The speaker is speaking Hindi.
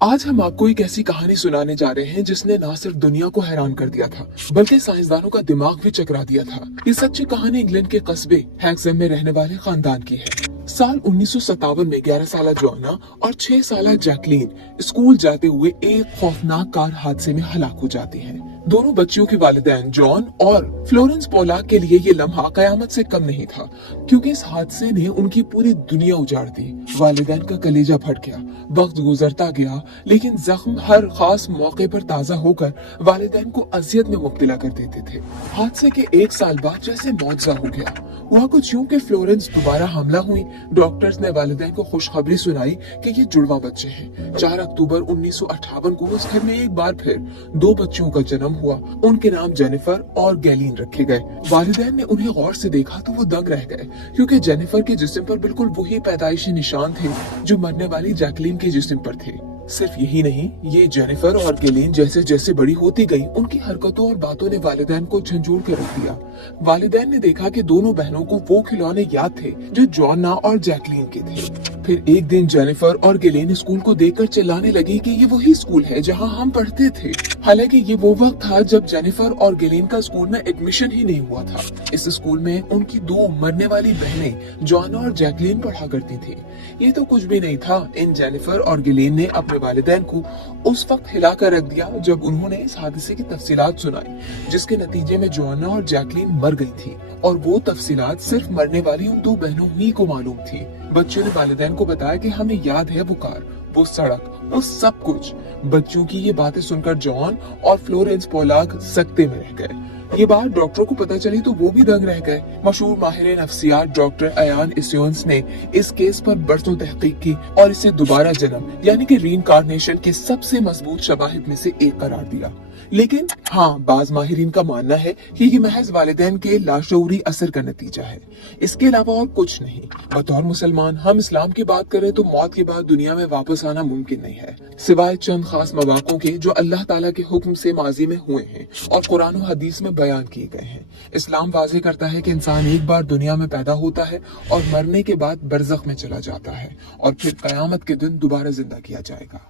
आज हम आपको एक ऐसी कहानी सुनाने जा रहे हैं जिसने ना सिर्फ दुनिया को हैरान कर दिया था बल्कि साइंसदानों का दिमाग भी चकरा दिया था। ये सच्ची कहानी इंग्लैंड के कस्बे हैक्सहैम में रहने वाले खानदान की है। साल 1957 में 11 साल जोआना और 6 साल जैकलीन स्कूल जाते हुए एक खौफनाक कार हादसे में हलाक हो जाती हैं। दोनों बच्चियों के वालिदैन जॉन और फ्लोरेंस पोलाक के लिए ये लम्हा कयामत से कम नहीं था, क्योंकि इस हादसे ने उनकी पूरी दुनिया उजाड़ दी। वालिदैन का कलेजा फट गया। वक्त गुजरता गया, लेकिन जख्म हर खास मौके पर ताजा होकर वालिदैन को अजियत में मुब्तला कर देते थे। हादसे के 1 साल बाद जैसे मौजज़ा हो गया। हुआ कुछ यूं कि फ्लोरेंस दोबारा हमला हुई। डॉक्टर्स ने वालिदैन को खुशखबरी सुनाई कि ये जुड़वा बच्चे हैं। 4 अक्टूबर 1958 को उस घर में एक बार फिर 2 बच्चियों का जन्म हुआ। उनके नाम जेनिफर और गैलीन रखे गए। वालिदैन ने उन्हें गौर से देखा तो वो दंग रह गए, क्योंकि जेनिफर के जिस्म पर बिल्कुल वही पैदाइशी निशान थे जो मरने वाली जैकलीन के जिस्म पर थे। सिर्फ यही नहीं, ये जेनिफर और गैलीन जैसे जैसे बड़ी होती गई, उनकी हरकतों और बातों ने वालिदैन को झंझोड़ कर रख दिया। वालिदैन ने देखा कि दोनों बहनों को वो खिलौने याद थे जो जोआना और जैकलीन के थे। फिर एक दिन जेनिफर और गैलीन स्कूल को देखकर चिल्लाने लगी कि ये वही स्कूल है जहाँ हम पढ़ते थे। हालांकि ये वो वक्त था जब जेनिफर और गैलीन का स्कूल में एडमिशन ही नहीं हुआ था। इस स्कूल में उनकी 2 मरने वाली बहनें जोआना और जैकलीन पढ़ा करती थी। ये तो कुछ भी नहीं था। इन जेनिफर और गैलीन ने अपने वालिदैन को उस वक्त हिलाकर रख दिया जब उन्होंने इस हादसे की तफसीलात सुनाई, जिसके नतीजे में जोआना और जैकलीन मर गई थी, और वो तफसीलात सिर्फ मरने वाली उन 2 बहनों ही को मालूम थी। बच्चों ने वालिदैन को बताया कि हमें याद है वो कार, वो सड़क, वो सब कुछ। बच्चों की ये बातें सुनकर जॉन और फ्लोरेंस पोलाक सकते में रह गए। ये बात डॉक्टरों को पता चली तो वो भी दंग रह गए। मशहूर माहिर नफ्सियात डॉक्टर अयान इस्योन्स ने इस केस पर बरसों तहकीक की और इसे दोबारा जन्म यानी कि रीइंकार्नेशन के सबसे मजबूत शवाहिद में से एक करार दिया। लेकिन हाँ, बाज माहिरीन का मानना है कि ये महज वालिदैन के लाशऊरी असर का नतीजा है, इसके अलावा और कुछ नहीं। बतौर मुसलमान हम इस्लाम की बात करें तो मौत के बाद दुनिया में वापस आना मुमकिन नहीं है, सिवाय चंद खास मवाकों के जो अल्लाह ताला के हुक्म से माजी में हुए हैं और कुरान और हदीस में बयान किए गए हैं। इस्लाम वाज़ेह करता है कि इंसान एक बार दुनिया में पैदा होता है और मरने के बाद बरज़ख में चला जाता है और फिर कयामत के दिन दोबारा जिंदा किया जाएगा।